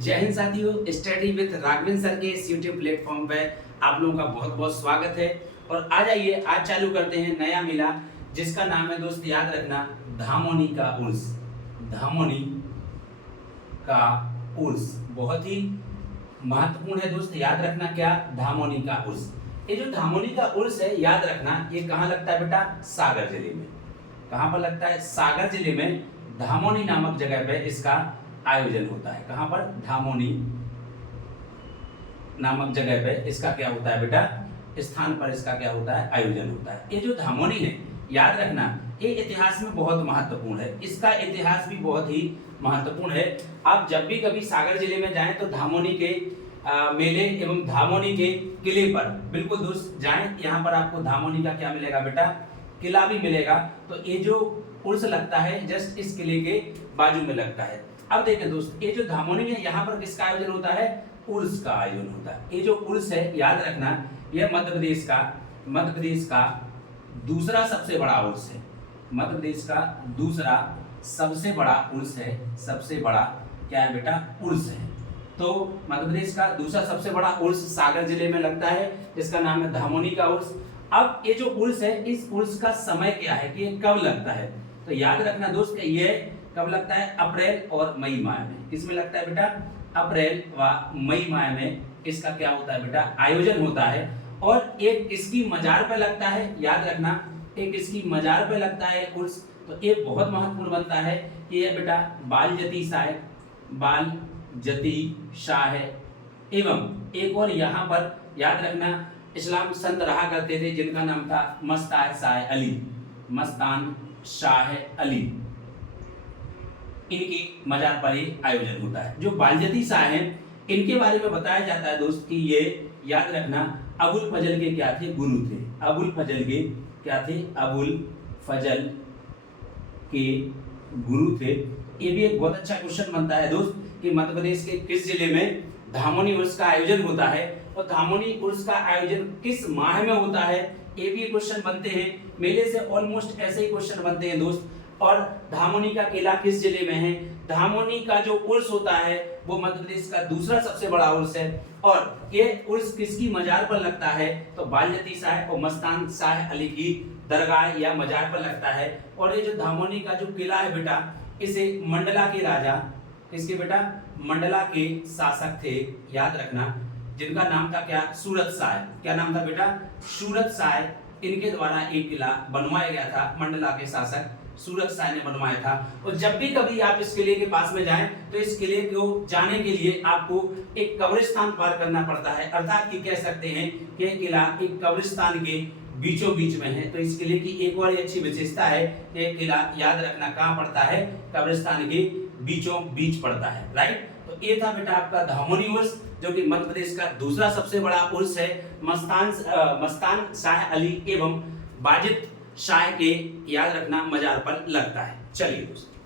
जय हिंद साथियों, study with Raghavendra sir के इस यूट्यूब प्लेटफॉर्म पे आप लोगों का बहुत बहुत स्वागत है। और आ जाइए, आज चालू करते हैं नया मेला जिसका नाम है दोस्त, याद रखना, धामोनी का उर्स। धामोनी का उर्स बहुत ही महत्वपूर्ण है दोस्त, याद रखना क्या, धामोनी का उर्स। ये जो धामोनी का उर्स है, याद रखना, ये कहाँ लगता है बेटा, सागर जिले में। कहाँ पर लगता है, सागर जिले में धामोनी नामक जगह पे इसका आयोजन होता है। कहां पर, धामोनी नामक जगह पे इसका क्या होता है बेटा, स्थान पर इसका क्या होता है, आयोजन होता है। ये जो धामोनी है, याद रखना, ये इतिहास में बहुत महत्वपूर्ण है। इसका इतिहास भी बहुत ही महत्वपूर्ण है। आप जब भी कभी सागर जिले में जाएं तो धामोनी के मेले एवं धामोनी के किले पर बिल्कुल दोस्त जाएं। यहाँ पर आपको धामोनी का क्या मिलेगा बेटा, किला भी मिलेगा। तो ये जो उर्स लगता है जस्ट इस किले के बाजू में लगता है। अब देखें दोस्त, ये जो धामोनी है, यहाँ पर किसका आयोजन होता है, उर्स का आयोजन होता है। ये जो उर्स है, याद रखना, यह मध्य प्रदेश का दूसरा सबसे बड़ा उर्स है। मध्य प्रदेश का दूसरा सबसे बड़ा उर्स है। सबसे बड़ा क्या है बेटा, उर्स है। तो मध्य प्रदेश का दूसरा सबसे बड़ा उर्स सागर जिले में लगता है, जिसका नाम है धामोनी का उर्स। अब ये जो उर्स है, इस उर्स का समय क्या है कि ये कब लगता है, तो याद रखना दोस्त, ये कब लगता है, अप्रैल और मई माह में। किसमें लगता है बेटा, अप्रैल व मई माह में इसका क्या होता है बेटा, आयोजन होता है। और एक इसकी मजार पे लगता है, याद रखना, एक इसकी मजार पे लगता है उर्स। तो ये बहुत महत्वपूर्ण बनता है कि ये बेटा बाल जती शाह एवं एक और यहाँ पर याद रखना, इस्लाम संत रहा करते थे जिनका नाम था मस्तान शाह अली। इनकी मजार पर ही आयोजन होता है। जो बालजती शाह हैं, इनके बारे में बताया जाता है दोस्त कि ये, याद रखना, अबुल फजल के क्या थे, गुरु थे। अबुल फजल के क्या थे, अबुल फजल के गुरु थे। ये भी एक बहुत अच्छा क्वेश्चन बनता है दोस्त कि मध्य प्रदेश के किस जिले में धामोनी उर्स का आयोजन होता है और धामोनी उर्स का आयोजन किस माह में होता है, ये भी क्वेश्चन बनते हैं। मेले से ऑलमोस्ट ऐसे ही क्वेश्चन बनते हैं दोस्त। और धामोनी का किला किस जिले में है, धामोनी का जो उर्स होता है वो मध्य प्रदेश का दूसरा सबसे बड़ा उर्स है। और ये उर्स किसकी मजार पर लगता है, तो बालजती शाह और मस्तान शाह अली की दरगाह या मजार पर लगता है। और ये जो धामोनी का जो किला है बेटा, इसे मंडला के राजा, इसके बेटा मंडला के शासक थे, याद रखना, जिनका नाम था क्या, सूरत शाह। क्या नाम था बेटा, सूरत शाह। इनके द्वारा एक किला बनवाया गया था, मंडला के शासक सूरत शाह ने बनवाया था। और जब भी कभी आप इस किले के पास में जाएं तो इस किले को जाने के लिए आपको एक कब्रिस्तान पार करना पड़ता है, अर्थात कि कह सकते हैं कि यह किला एक कब्रिस्तान के बीचों बीच में है। तो इस किले की एक और अच्छी विशेषता है कि यह किला, याद रखना, कहाँ पड़ता है, कब्रिस्तान के बीचों बीच पड़ता है। राइट, तो ये था बेटा आपका धामोनी उर्स, जो कि मध्य प्रदेश का दूसरा सबसे बड़ा उर्स है। मस्तान शाह अली एवं बाजिद शाह के, याद रखना, मजार पर लगता है। चलिए दोस्तों।